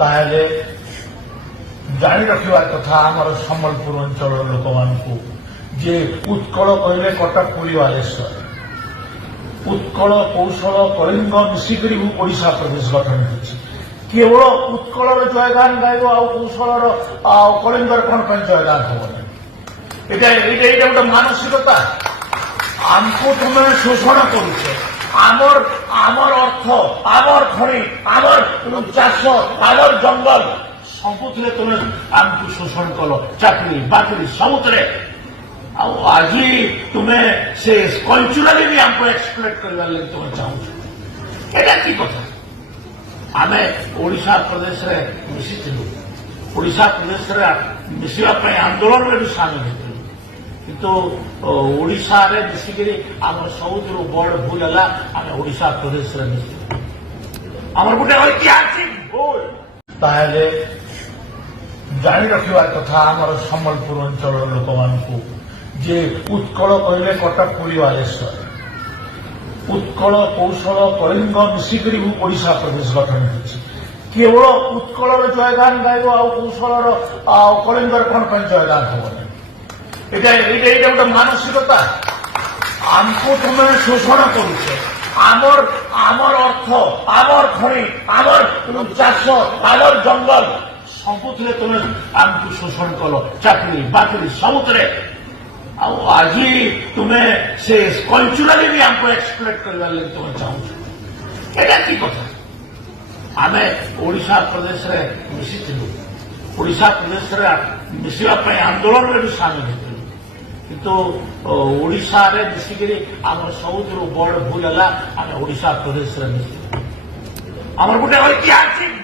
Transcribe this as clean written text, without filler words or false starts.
ताहले जानी रखिबार कथा आमर सम्बलपुर अंचल लोक मानू जे उत्कल कहले कटक पुरी बालेश्वर उत्कल कौशल कलिंग मिसिक ओडिशा प्रदेश गठन होती केवल उत्कल जयगान गाइब कौशल कलिंगर कौन जयगान हम गोटे मानसिकता आमको तुम शोषण करुच आमर आमर अर्थ आमर खनि आमर चाष आमर जंगल सबुथिरे तुम आमको शोषण कल चाकरी बाकरी सबुथिरे आज तुम्हें से कल्चराली भी हमको एक्सप्लोट करने लगे तुम्हें चाहूँ एटा की कथा आम ओडिशा प्रदेश रे मिशिथिलु ओडिशा प्रदेश रे मिशिबा पय आंदोलन रे भी शामिल हेतु किंतु ओडिशा रे मिसिकरी आम सबुठु बड़ भूल है आम ओडिशा प्रदेश रे मिशिलु आमर गोटे ऐतिहासिक भूल ताहले जानी रखिबार कथा आमर सम्बलपुर अंचल लोक मानू जे उत्कल कहले कटक पुरी बालेश्वर उत्कल कौशल कलिंग मिसिक ओडिशा प्रदेश गठन होती केवल उत्कल जयगान गाइब कौशल कलिंगर कौन जयगान हम गोटे मानसिकता आमको तुम शोषण करुच आमर आमर अर्थ आमर खनि आमर चाष आमर जंगल सबुथिरे तुम आमको शोषण कल चाकरी बाकरी सबुथिरे आज तुम्हें से कल्चराली भी हमको एक्सप्लोट करने लगे तुम्हें चाहूँ एटा की कथा आम ओडिशा प्रदेश रे मिशिथिलु ओडिशा प्रदेश रे मिशिबा पय आंदोलन रे भी शामिल हेतु किंतु ओडिशा रे मिसिकरी आम सबुठु बड़ भूल है आम ओडिशा प्रदेश रे मिशिलु आमर गोटे ऐतिहासिक